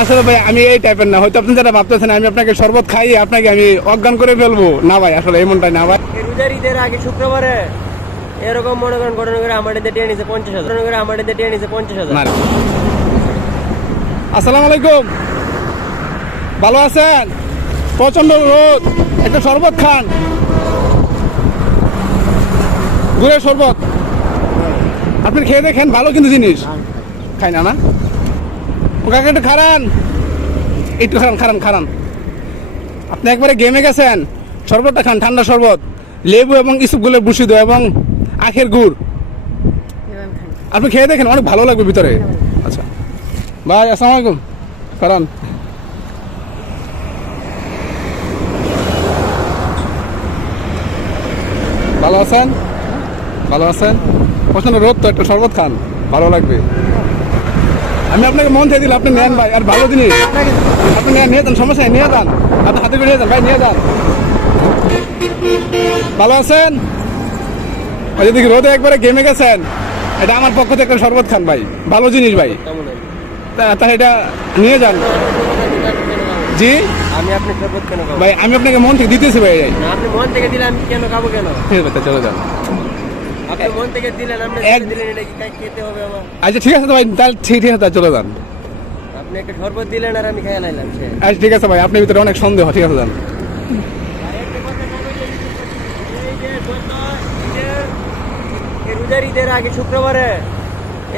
আসলে ভাই আমি এই টাইপের না। হয়তো আপনি যেটা ভাবতেছেন আমি আপনাকে শরবত খাইয়ে আপনাকে আমি অজ্ঞান করে ফেলব। না ভাই আসলে এমনটাই না ভাই। রোজার ঈদের আগে শুক্রবারে এরকম মনে করেন ঘটনা করে আমার টিয়া নিছে পঞ্চাশ হাজার। ঘটনা করে আমার টিয়া নিছে পঞ্চাশ হাজার। আসসালামু আলাইকুম। ভালো আছেন? প্রচণ্ড রোদ। একটা শরবত খান। গুড়ের শরবত। আপনি খেয়ে দেখেন ভালো কিন্তু জিনিস। খাই না না? ও কাকে একটু খারান একটু খারান খারান খারান আপনি একবারে গেমে গেছেন শরবতটা খান ঠান্ডা শরবত লেবু এবং ইসুপগুলো বুসিদ এবং আখের গুড়। আপনি খেয়ে দেখেন অনেক ভালো লাগবে ভিতরে। আচ্ছা। ভাই আসসালামু আলাইকুম। কারণ ভালো আছেন? ভালো আছেন? প্রচণ্ড রোদ তো একটা শরবত খান ভালো লাগবে। আমি আপনাকে মন দিয়ে দিলাম আপনি নেন ভাই আর ভালো জিনিস। আপনি নেন নিয়ে যান সমস্যা নেই নিয়ে যান। আপনি হাতে করে নিয়ে যান ভাই নিয়ে যান। ভালো আছেন? ওই দেখি রোদে একবারে গেমে গেছেন। এটা আমার পক্ষ থেকে শরবত খান ভাই ভালো জিনিস ভাই। তা এটা নিয়ে যান। জি? আমি আপনি শরবত কেন ভাই আমি আপনাকে মন থেকে দিতেছি ভাই। আপনি মন থেকে দিলে আমি কেন খাব কেন? ঠিক আছে চলে যান। আচ্ছা ঠিক আছে ভাই তাহলে ঠিক ঠিক আছে চলে যান। আপনি একটা শরবত দিলেন আর আমি লাইলাম সে। আচ্ছা ঠিক আছে ভাই আপনার ভিতরে অনেক সন্দেহ ঠিক আছে যান। রোজার ঈদের আগে শুক্রবারে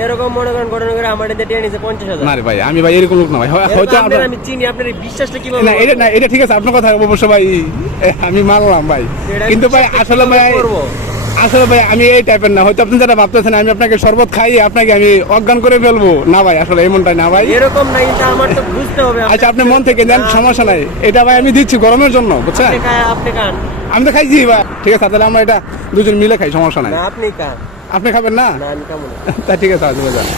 এরকম মনে করেন ঘটনা করে আমার এতে টিয়া নিছে পঞ্চাশ হাজার। না রে ভাই আমি ভাই এরকম লোক না ভাই হয়তো আপনার আপনার আমি চিনি আপনার এই বিশ্বাসটা কীভাবে না এটা না এটা ঠিক আছে আপনার কথা অবশ্য ভাই আমি মানলাম ভাই। কিন্তু ভাই আসলে ভাই? আসলে ভাই আমি এই টাইপের না। হয়তো আপনি যেটা ভাবতেছেন আমি আপনাকে শরবত খাই আপনাকে আমি অজ্ঞান করে ফেলব। না ভাই আসলে এমনটাই না ভাই। এরকম না এটা আমার তো বুঝতে হবে। আচ্ছা আপনি মন থেকে নেন সমস্যা নাই। এটা ভাই আমি দিচ্ছি গরমের জন্য বুঝছেন? আপনি খান। আমি তো খাইছি ভাই। ঠিক আছে তাহলে আমরা এটা দুজন মিলে খাই সমস্যা নাই। না আপনি খান। আপনি খাবেন না? না আমি খাব না। তা ঠিক আছে আজ যান।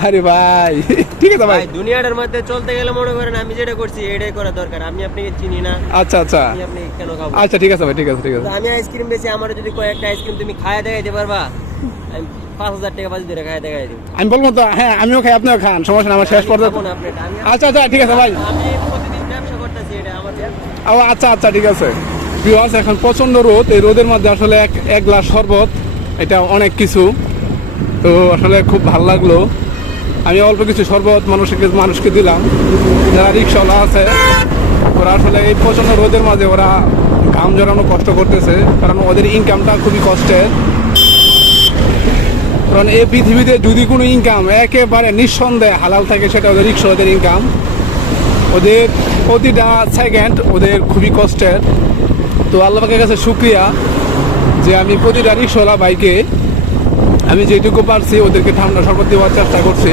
আরে ভাই। ঠিক আছে ভাই। দুনিয়াটার মধ্যে চলতে গেলে মনে করেন আমি যেটা করছি এটাই করা দরকার। আমি আপনাকে চিনি না। আচ্ছা আচ্ছা। আমি আপনি কেন খাব? আচ্ছা ঠিক আছে ভাই ঠিক আছে ঠিক আছে। আমি আইসক্রিম বেশি আমার যদি কয়েকটা আইসক্রিম তুমি খায় দেখাইতে পারবা আমি পাঁচ হাজার টাকা বাজি ধরে খায় দেখাই দিব। আমি বলব তো হ্যাঁ আমিও খাই আপনিও খান সমস্যা না আমার শেষ। আমি- আচ্ছা আচ্ছা ঠিক আছে ভাই। আমি প্রতিদিন ব্যবসা করতেছি এটা আমার ও আচ্ছা আচ্ছা ঠিক আছে। বিহার এখন প্রচণ্ড রোদ এই রোদের মধ্যে আসলে এক এক গ্লাস শরবত এটা অনেক কিছু। তো আসলে খুব ভালো লাগল। আমি অল্প কিছু শরবত মানুষকে মানুষকে দিলাম। যারা রিক্সাওয়ালা আছে, ওরা আসলে এই প্রচণ্ড রোদের মাঝে ওরা ঘাম জড়ানো কষ্ট করতেছে, কারণ ওদের ইনকামটা খুবই কষ্টের। কারণ এই পৃথিবীতে যদি কোনো ইনকাম একেবারে নিঃসন্দেহে হালাল থাকে, সেটা ওদের রিক্সাওয়ালাদের ইনকাম ওদের প্রতিটা সেকেন্ড ওদের খুবই কষ্টের। তো আল্লাহ পাকের কাছে শুক্রিয়া যে আমি প্রতিটা রিক্সাওয়ালা বাইকে আমি যেটুকু পারছি ওদেরকে ঠান্ডা শরবত দেওয়ার চেষ্টা করছি।